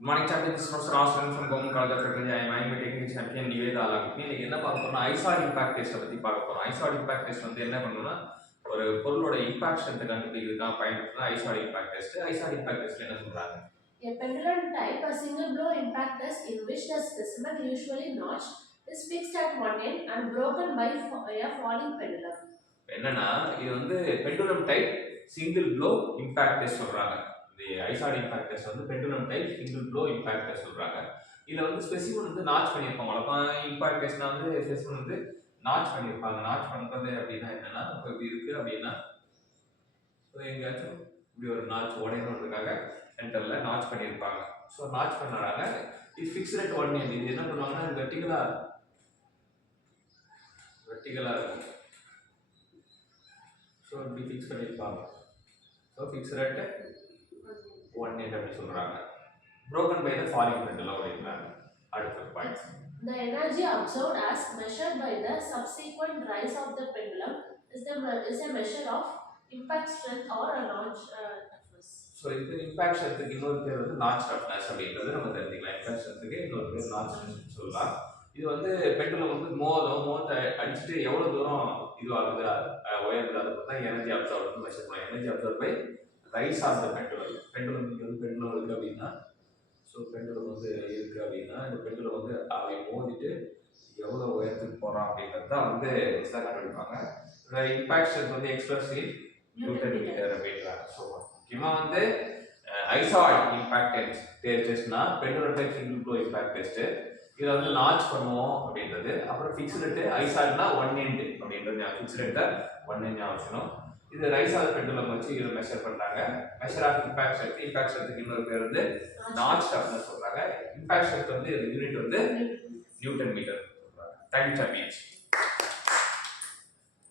Good morning, champion. This is Professor Austin from Government College of Technology. I am taking champion Niveda Alag. இன்னைக்கு என்ன பார்க்க போறோம்னா ஐசார்ட் impact test பத்தி பார்க்க போறோம். ஐசார்ட் இம்பாக்ட் டெஸ்ட் வந்து என்ன பண்ணும்னா ஒரு பொருளோட இம்பாக்ட் ஸ்ட்ரென்த் கண்டுபிடிக்கிறதுக்காக பயன்படுத்துற ஐசார்ட் இம்பாக்ட் டெஸ்ட். ஐசார்ட் இம்பாக்ட் டெஸ்ட்ல என்ன சொல்றாங்க? A pendulum type, a single blow impact test in which the specimen, usually notched, is fixed at one end and broken by a falling pendulum. என்னன்னா இது வந்து pendulum type single blow impact test சொல்றாங்க. இந்த Izod impact test வந்து pendulum type single blow impact test சொல்றாங்க. இதுல வந்து specimen வந்து நாட்ச் பண்ணியிருப்பாங்க. வழக்கம் இம்பாக்ட் டெஸ்ட்னா வந்து ஸ்பெசிமன் வந்து நாட்ச் பண்ணியிருப்பாங்க. நாட்ச் பண்றது அப்படின்னா என்னன்னா இப்போ இப்படி இருக்கு அப்படின்னா எங்கேயாச்சும் இப்படி ஒரு நாட்ச் உடையணுன்றதுக்காக சென்டர்ல நாட்ச் பண்ணியிருப்பாங்க. ஸோ நாட்ச் பண்ணனால இது ஃபிக்ஸ்ட் அட் ஒன் எண்ட். இது என்ன பண்ணுவாங்கன்னா வெர்டிகலா இருக்கும். ஸோ இப்படி ஃபிக்ஸ் பண்ணியிருப்பாங்க. So fixed at one end அப்படி சொல்றாங்க. broken by the falling pendulum அப்படின்றாங்க. அடுத்த point. The energy absorbed as measured by the subsequent rise of the pendulum is a measure of impact strength or a notch toughness. So இது impact ஸ்ட்ரென்த்துக்கு இன்னொரு பேர் வந்து notch toughness அப்படின்றது நம்ம தெரிஞ்சுக்கலாம். Impact ஸ்ட்ரென்த்துக்கு இன்னொரு பேர் நாட்ச் டஃப்னஸ் சொல்லலாம். இது வந்து பெண்டுலம் வந்து மோத அடிச்சுட்டு எவ்வளோ தூரம் இதுவாகுது உயருது அதை பார்த்தா எனர்ஜி அப்சர்வ் மெஷர் பண்ணலாம். Energy absorb by rise of the pendulum. Pendulum இங்கே வந்து பெண்டுலம் இருக்குது அப்படின்னா ஸோ பெண்டுலம் வந்து இருக்குது அப்படின்னா இந்த பெண்டுலம் வந்து அவை மோதிட்டு எவ்வளோ உயரத்துக்கு போகிறான் அப்படின்றது தான் வந்து இதாக கண்டுபிடிப்பாங்க. இம்பாக்ட் ஸ்ட்ரென்த் வந்து எக்ஸ்பிரஸ் இன் நியூட்டன் மீட்டர் அப்படின்றாங்க. ஸோ முக்கியமாக வந்து ஐசார்ட் இம்பாக்ட் டெஸ்ட்னா pendulum type single blow impact test. இதில் வந்து நாட்ச் பண்ணுவோம் அப்படின்றது. அப்புறம் ஃபிக்ஸ்டு ஐசார்ட்னா ஒன் எண்ட் அப்படின்றது ஃபிக்ஸ்டு ஒன் எண்ட் ஞாபகம். இது ரைஸ் ஆஃப் பெண்டுலம் வச்சு இதை மெஷர் பண்ணுறாங்க. மெஷர் ஆஃப் இம்பாக்ட் ஸ்ட்ரென்த்துக்கு இன்னொரு பேர் வந்து நாட்ச் டஃப்னஸ் சொல்கிறாங்க. இம்பாக்ட் ஸ்ட்ரென்த் வந்து யூனிட் வந்து நியூட்டன் மீட்டர் சொல்கிறாங்க. Thank you champions.